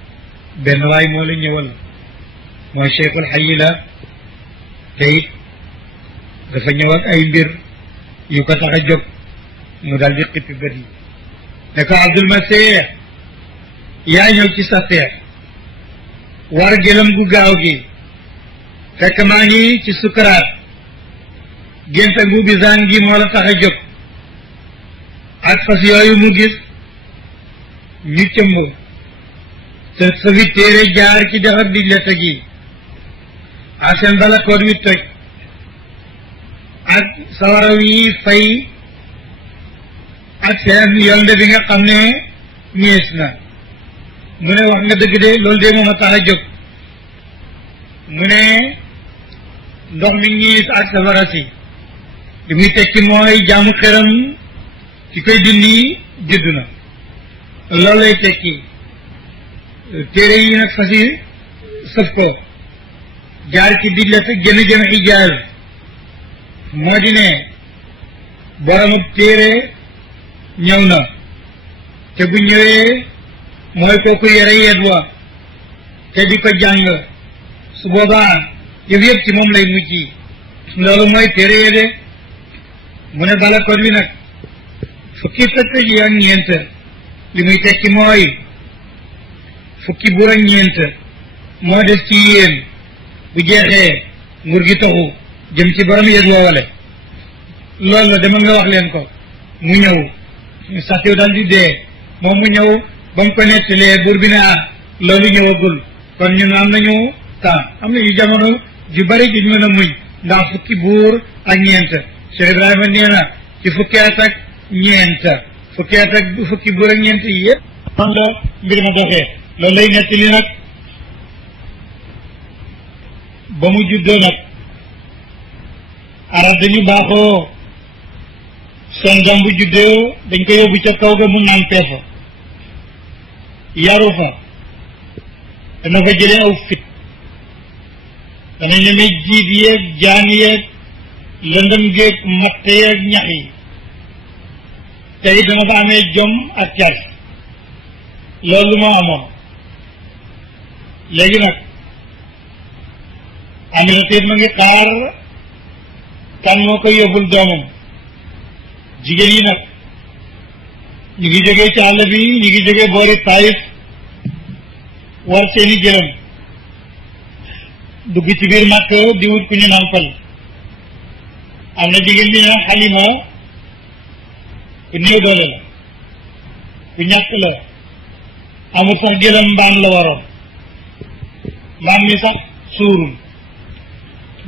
benn waay moo la ñëwal mooy cheikhul xayi la te it dafa ñëw ak ay mbir yu ko tax a jóg mu daal di xippi bët yi ne ko Abdul Masih yaa ñëw ci sa teer war gëlëm gu gaaw gi fekk maa ngi ci sukaraat gént gu bisaan gi moo la tax a jóg ak fas yooyu mu gis ñu cëmb te sa fi téere jaar ci dex ak Dijlata gi ak seen balakoor wi toj ak sawara wi fay ak seen yolnde bi nga xam ne ñees na mu ne wax nga dëgg de loolu de moom a tax a jóg mu ne ndox mi ñiis ak safara si li muy tekki mooy jaamu xeram ci koy dindi juddu na loolu lay tekki téere yi nag fas yi sëf ko jaar ci Dijlata gën a jëm Hijaaz moo di ne boromub téere ñëw na te bu ñëwee mooy kooku yore yet wa te di ko jàng su boobaa yëf yëpp ci moom lay mujj loolu mooy téere yee de mu ne balakoot bi nag fukki fekk yi ak ñeent li muy tekki mooy fukki buur ak ñeent moo des ci yéen bu jeexee nguur gi taxu jëm ci borom yet woowale loolu la dama nga wax leen ko mu ñëw sax yow daal di dee moom mu ñëw ba mu ko nettalee buur bi ne loolu ñëwagul kon ñun am nañu temps am na yu jamono ju bari juñ mën a muñ ndax fukki buur ak ñeent Cheikh Ibrahima nee na ci fukki at ak ñeent fukki buur ak ñeent yi yëpp man la mbir ma doxee loolu lay nettali nag ba mu juddoo nag arab dañu baaxoo seen doom bu juddoo dañ ko yóbbu ca kaw ga mu nàmpee fa yaru fa dana fa jëlee aw fit dana ñeme jiit yeeg jaan yeeg lëndëm géeg matt yeeg ñax yi tey dana fa amee jom ak car loolu moo amoon léegi nag Aminata ma ngi xaar kan moo koy yóbbul doomam jigéen yi nag ñu ngi jógee ci àll bi ñu ngi jógee boori Taïf war seeni gëlëm dugg ci biir Makk di wut ku ñu nampal am na jigéen bi ne Xalima ku néew doole la ku ñàkk la amul sax gëlëm mbaam la waroon mbaam mi sax suurul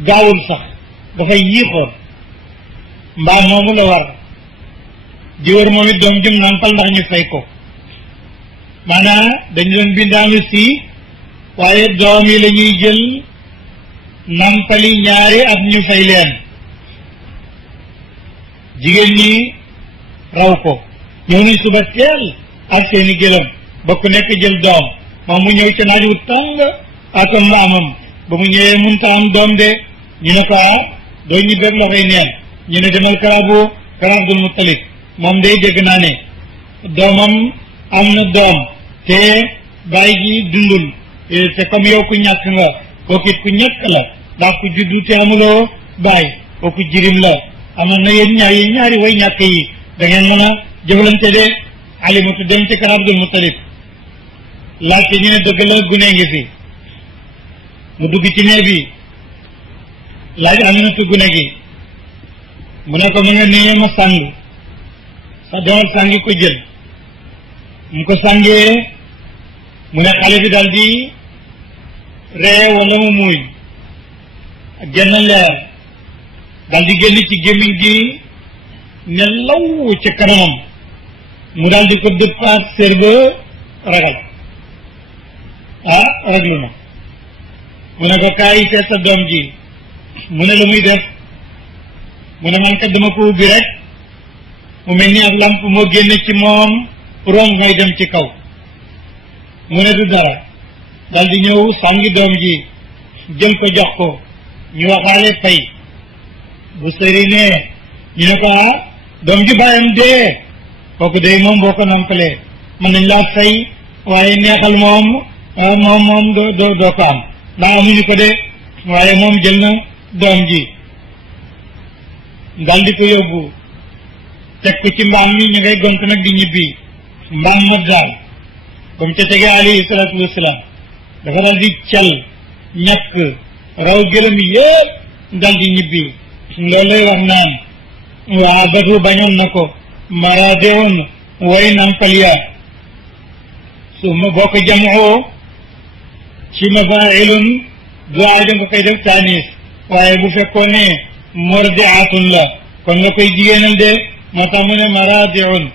gaawul sax dafay yiixoon mbaam moomu la war di wër moom it doom jum nampal ndax ñu fay ko maanaam dañu doon bindaanu si waaye doom yi la ñuy jël nampali ñaari at ñu fay leen jigéen ñi raw ko ñëw nañ suba teel ak seeni gëlëm ba ku nekk jël doom moom mu ñëw ca naaj wu tàng ak mbaamam ba mu ñëwee mënta am doom de ñu ne ko doo ñu bépp loxoy neen ñu ne demal Karaab Abdul Muttalib moom day dégg naa ne doomam am na doom te bàyyi ji dundul te comme yow ku ñàkk nga kooku it ku ñàkk la ndax ku juddu te amuloo bàyyi kooku jirim la amoon na yéen ñaari way ñàkk yi da ngeen mën a jëflante de Alimatu dem ci Karaab Abdul Muttalib laajte ñu ne dëgg la gune ngi fi mu dugg ci néeg bi laaj Aminatu gune gi mu ne ko mu nga nee ma sàng sa doon sàngi ko jël mu ko sàngee mu ne xale bi daal di ree wala mu muuñ ak genn leer daal di génn ci gémmiñ gi ne law ci kanamam mu daal di ko dëppaat sér ba ragal raglu na mu ne ko kaay seet sa doom ji mu ne la muy def mu ne man kat dama ko ubbi rek mu mel ni ak lamp moo génne ci moom rong ngay dem ci kaw mu ne du dara dal di ñëw sàngi doom ji jël ko jox ko ñu waxaale fay bu sëri ne ñu ne ko doom ji bàyyam dee kooku day moom boo ko nampalee mën nañ laa fay waaye neexal moom doo ko am ndax amuñu ko de waaye moom jël na doom ji dal di ko yóbbu teg ko ci mbaam mi ñu ngay gont nag di ñibbi mbaam ma daal ba mu ca tegee alayhi salaatu wasalaam dafa dal di cal ñàkk raw gëlëm yëpp dal di ñibbi loolu lay wax naan waa batu bañoon na ko maradewoon way nampal ya su ma boo ko jamoo ci mafailun duwaay da nga koy def taanis waaye bu fekkoon ne mordiatun la kon nga koy jigéenal de moo tax mu ne maradiun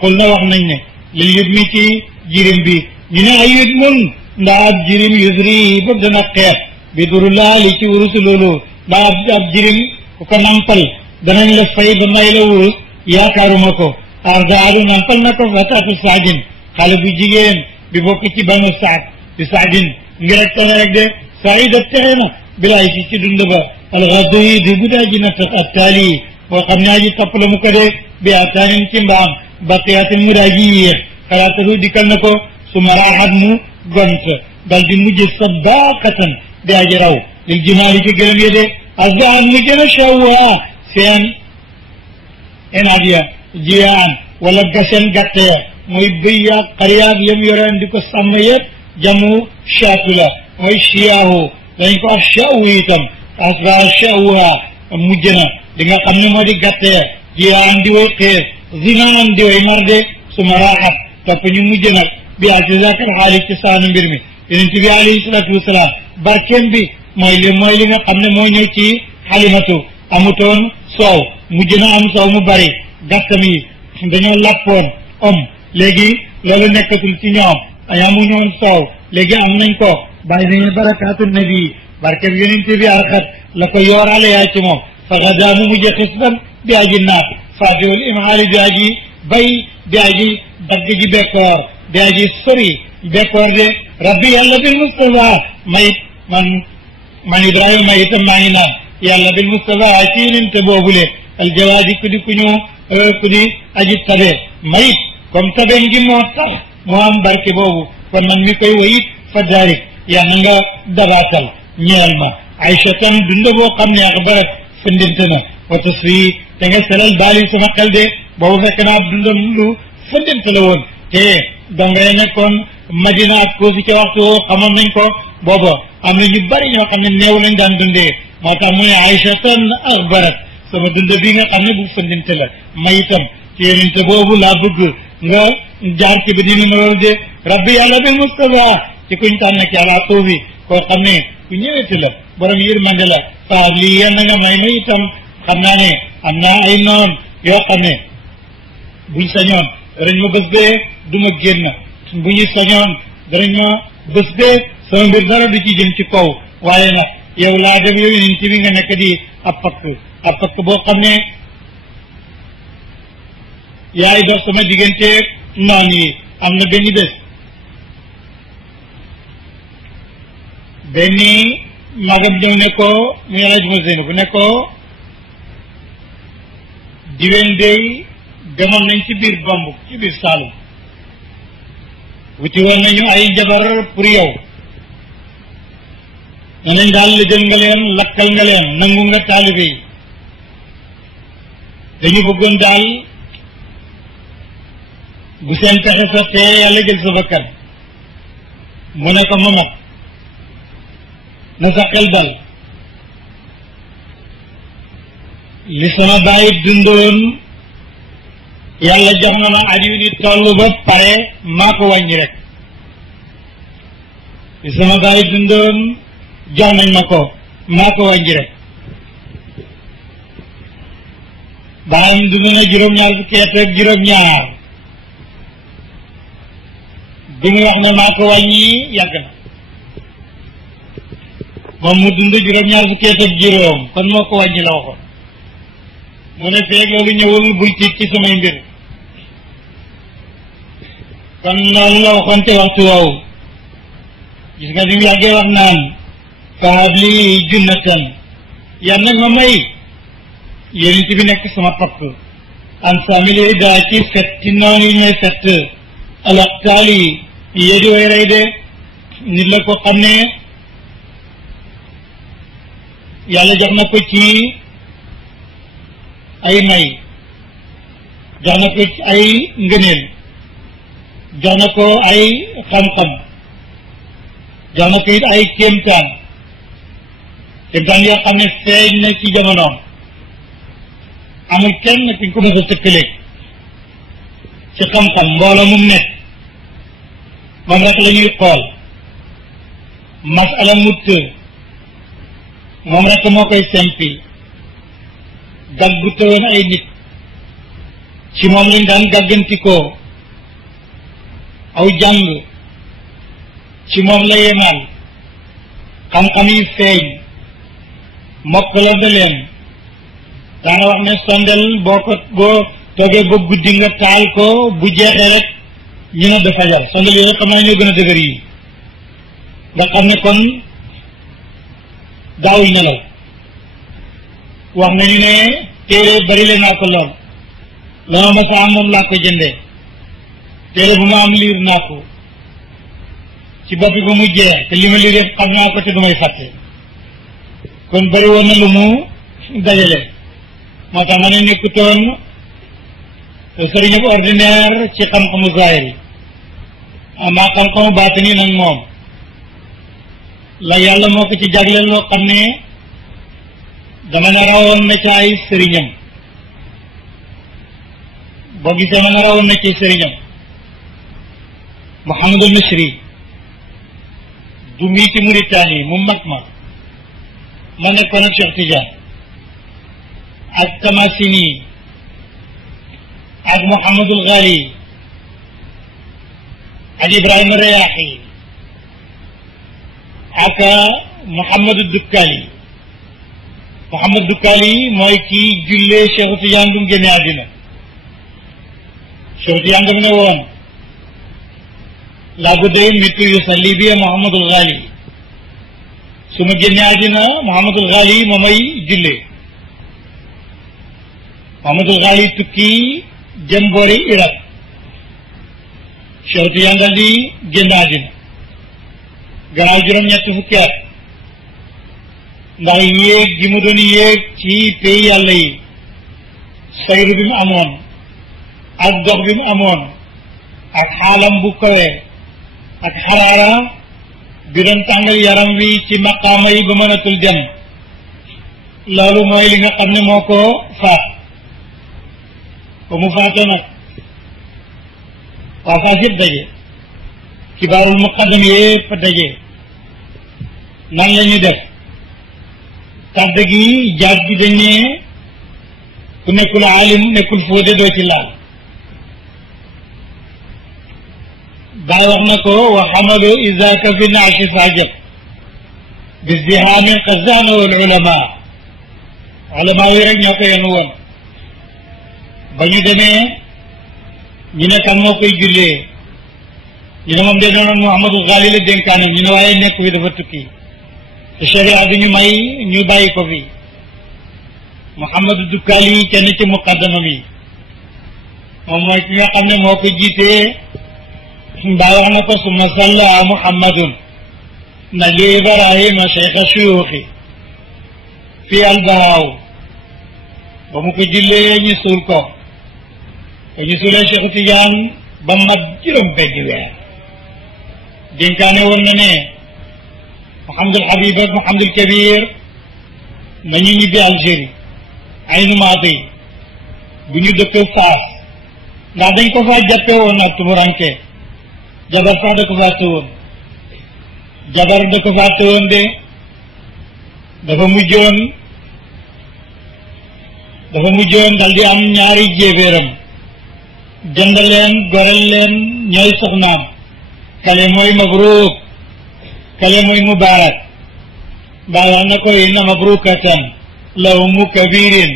xul na wax nañ ne lil yut mi ci jirim bi ñu ne ay yut mun ndax ab jirim yusri boobu dana xeet bi duru laali ci wurusu loolu ndax ab jirim ku ko nampal danañ la fay ba may la wurus yaakaaruma ko ardaadu nampal na ko fatatu saadin xale bu jigéen bi bokk ci banu saad bi saadin ngi rek tane rek de saida texe na bilaay si ci dund ba alxadoyi di guddaa ji na tax ak taali boo xam ne aji topp la mu ko de bi ataanin ci mbaam baqiyaatin mu daa ji yéex xalaatatu dikkal na ko su maraaxat mu gont dal di mujj sadaqatan di aji raw lil jimaali ci gërëm ye de asdaan mujj na shawwa seen enaat ya jiyaan wala gaseen gàtte ya mooy bëy yaag xar yaag yam yoreen di ko sàmm yëpp jamu shaatu la mooy shiyaahu dañ ko wax shaawu itam asra shaawuha mujj na di nga xam ne moo di gàtte ya jiyaan di way xees zinaan di way marde su ma raaxat topp ñu mujj nag bi ci zakal xaalis ci saanu mbir mi yonent bi alayhi salaatu wasalaam barkeem bi mooy li nga xam ne moo ñëw ci xalimatu amutoon soow mujj na am soow mu bari gàttam yi dañoo lappoon léegi loolu nekkatul ci ñoom amuñu woon soow léegi am nañ ko bàyyi nañu barakaatu nabi barke bi yonent bi arxat la ko yooraale yaa ci moom fa gadaa mu mujj xisban bi aji naat faatiwul imaali bi aji bay bi aji dagg ji bekkoor bi aji sori bekkoor de rabbi yàlla bil mustafa mayit man ibrahima mayitam maa ngi naan yàlla bil mustafa ci yonent boobule aljawaadi ku di aji tabe mayit comme tabe ngi moo tax moo am barke boobu kon man mi koy wayit fa daarik yaa na nga dabaatal ñeel ma aïchatan dunda boo xam ne ak barat fëndinte na wa tasfi te nga selal baali sama xel de boobu fekk naa dundam lu fëndinte la woon te dangay nekkoon madina ak koosi ca waxtu woo xamoon nañ ko booba am na ñu bari ñoo xam ne néew lañ daan dundee moo tax mu ne aïchatan ak barat sama dund bi nga xam ne bu fëndinte la ma itam ci yonente boobu laa bëgg nga jaar ci bi dina ma loolu de rabbi yàlla bil mustafa ci kuñ tànn ak yàlla tuubi koo xam ne ku ñëweti la borom yërmande la saa lii yenn nga may ma itam xam naa ne am naa ay noon yoo xam ne buñ sañoon danañ ma bés bee du ma génn bu ñu sañoon danañ ma bés bee sama mbir dara du ci jëm ci kaw waaye nag yow laa dem yow yonent bi nga nekk di ab pakk boo xam ne yaay dox sama diggante noon yi am na benn bés benn magam ñëw ne ko mu yàlla ji ma séen bu ne ko diwén day demoon nañ ci biir Bambuk ci biir Saalum wuti woon nañu ay jabar pour yow ne nañ daal lëjël nga leen lakkal nga leen nangu nga taalibe yi dañu bëggoon daal bu seen pexe sottee yàlla jël sa bakkan mu ne ko mamat na sa xel dal li sama bàyyi dundoon yàlla jox na ma at yu ni toll ba pare maa ko wàññi rek li sama bàyyi dundoon jox nañ ma ko maa ko wàññi rek bàyyam dund na juróom-ñaar fukki at ak juróom-ñaar bi mu wax ne maa ko wàññi yàgg na moom mu dund juróom-ñaar fukki at ak juróom kon moo ko wàññi la waxoon mu ne feeg loolu ñëwul bul tiit ci samay mbir kon loolu la waxoon te waxtu woowu gis nga bi mu yàggee wax naan fahab li junnatan yal nag ma may yonent bi nekk sama pakk an famille daa ci fetti noonu yi ñooy fett alaqtaal yi yéedi way rey de nit la ko xam ne yàlla jox na ko ci ay may jox na ko ci ay ngëneel jox na ko ay xam-xam jox na ko it ay kéemtaan yoo xam ne feeñ na ci jamonoom amul kenn kuñ ko mos a tëkkaleeg ci xam-xam mbooloo mu nekk moom rek la ñuy xool masala mutt moom rek moo koy sempi gàggu tëwoon ay nit ci moom lañ daan gàggantikoo aw jàng ci moom la yemal xam-xam yi feeñ mokk la de leen daana wax ne sondel boo toogee ba guddi nga taal ko bu jeexee rek ñu ne dafa jar sondel yooyu xam naa ñoo gën a dëgër yi nga xam ne kon daawuy nelaw wax nañu ne téere bari leen naa ko lool la ma masa am moom laa ko jëndee téere bu ma am liir naa ko ci bopp ba mu jeex te li ma liir yëpp xam naa ko te du may fàtte kon bari woon na lu mu dajale moo tax ma ne nekkutoon sëriñ bu ordinaire ci xam-xamu zahir yi amaa xam-xamu baatini nag moom la yàlla moo ko ci jagleel loo xam ne dama ne rawoon na ci ay sëriñam boo gisee ma ne rawoon na ci sëriñam Muhammadul Misri du mii ci Mauritanie mu mag ma nekkoon ak Cheikh Tidiane ak Tamasini ak Mouhamadul Ghali ak Ibrahima Rayahi ak Mouhamadou Dukkali Mouhamadou Dukkali mooy kii jullee Cheikh Tidiane bu mu génne àddina Cheikh Tidiane daf ne woon laa budda mitu yusalli bi Mouhamadul Ghali su ma génne àddina Mouhamadul Ghali moo may jullee Mouhamadul Ghali tukki jëm boori Irak Cheikh Tidiane dal di génn àddina gannaaw juróom-ñetti fukki at ndax yéeg gi mu doon yéeg ci pays yàlla yi sayru bi mu amoon ak dox bi mu amoon ak xaalam bu kawe ak xaraara bi doon tàngal yaram wi ci maqaama yi ba mënatul dem loolu mooy li nga xam ne moo ko faat ba mu faatee nag waa Fass yëpp daje kibaarul muqaddam yëpp daje nan la ñuy def tàdd gi jaag gi dañ ne ku nekkul alim nekkul fóode doo ci laal Baay wax na ko wa xamalu isaaka fi naashi sajab bisdihaamin qazana wal ulama yi rek ñoo ko yenu woon ba ñu demee ñu ne kan moo koy jullee ñu ne moom de noonu Mouhamadul Ghali la dénkaane ñu ne waaye nekk fi dafa tukki te sharia bi ñu may ñu bàyyi ko fi Mouhamadou Dukkali kenn ci muqaddamam yi moom mooy ki nga xam ne moo ko jiitee Baay wax na ko summa salla Muhammadun nabi Ibrahima cheikha shuyuuxi fi albaaw ba mu ko jullee ñu suul ko te ñu suulee Cheikh Tidiane ba mat juróom benni weer dénkaane woon na ne Mouhamadul Habib ak Mouhamadul Kabir nañu ñibbi Algérie ay numaate bu ñu dëkk Faas ndax dañ ko faa jàppe woon ak tumuranke jabar sax da ko faa tëwoon jabar da ko faa tëwoon de dafa mujjoon dal di am ñaari jéebéeram jënd leen gorel leen ñooy soxnaam kale mooy mabruuk kale mooy mubaarak Baay wax na ko inna mabrukatan la ummu kabirin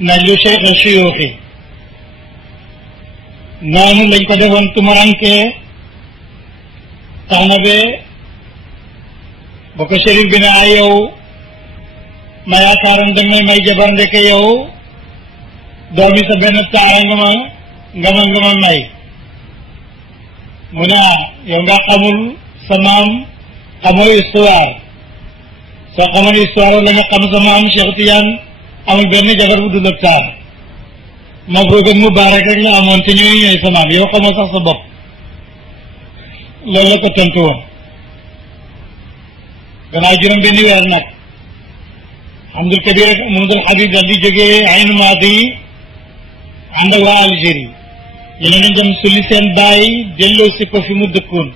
najlu cheikh shuyuuxi noonu lañ ko defoon tumuranke tax na ba ko sérif bi ne ay yow ma yaakaaroon da may jabar ndeke yow doomi sa benn taara nga ma may mu ne yow nga xamul sa maam xamoo histoire soo xamoon histoire la nga xam sa maam Cheikh Tidiane amul benn jabar bu dul ak taar Mabrouk ak Mubaarak rek la amoon te ñooy sa maam yow xamoo sax sa bopp loolu la ko tontu woon gannaaw juróom benni weer nag Mouhamadul Kabir ak Mouhamadul Habib daal di jógee Aynu Maadi ànd ak waa Algérie yéen nañ dem sulli seen baay delloo si ko fi mu dëkkoon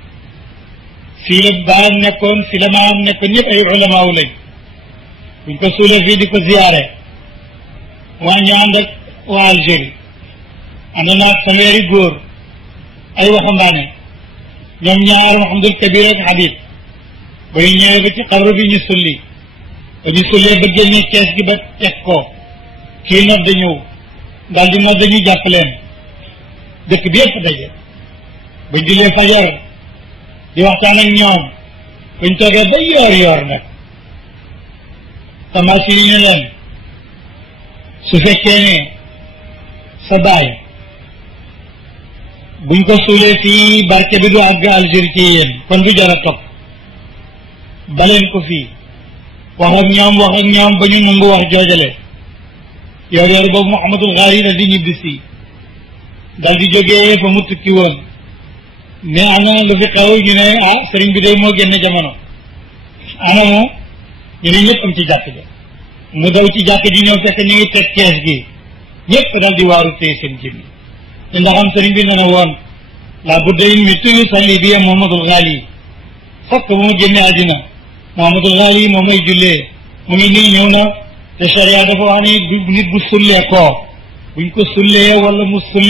fii la baayam nekkoon fii la maam nekkoon ñëpp ay ulamaaw lañ buñ ko suulee fii di ko ziyaare waa ñu ànd ak waa Algérie ànd naag fanweeri góor ay waxambaane ñoom ñaar Mouhamadul Kabir ak Habib ba ñu ñëwee ba ci xabru bi ñu sulli ba ñu sullee ba génne kees gi ba teg ko kii nodd da ñëw daal di nodd dañuy jàpp leen dëkk bi yëpp daje bañ jullee fajar di waxtaan ak ñoom bañ toogee ba yoor nag tamasi yi ñu leen su fekkee ne sa baay buñ ko suulee fii barke bi du àgg Algérie ci yéen kon du jar a topp baleen ko fii wax ak ñoom ba ñu nangu wax joojale yoor boobu Mouhamadul Ghali dal di ñibbi si dal di jógee fa mu tukki woon ne ana lu fi xew ñu ne sëriñ bi day moo génne jamono ana mu ñu ne ñëpp am ci jàkk ja mu daw ci jàkk ji ñëw fekk ñu ngi teg kees gi ñëpp dal di waaru téye seen jëmmi te ndax am sëriñ bi ne na woon la budda in mi tuyu salli bi Mouhamadul Ghali fokk bu mu génne àddina Muhammadul Ghali moom may jullee mu ngi nii ñëw na te charia dafa wax ni nit bu sullee koo buñ ko sullee wala mu sullee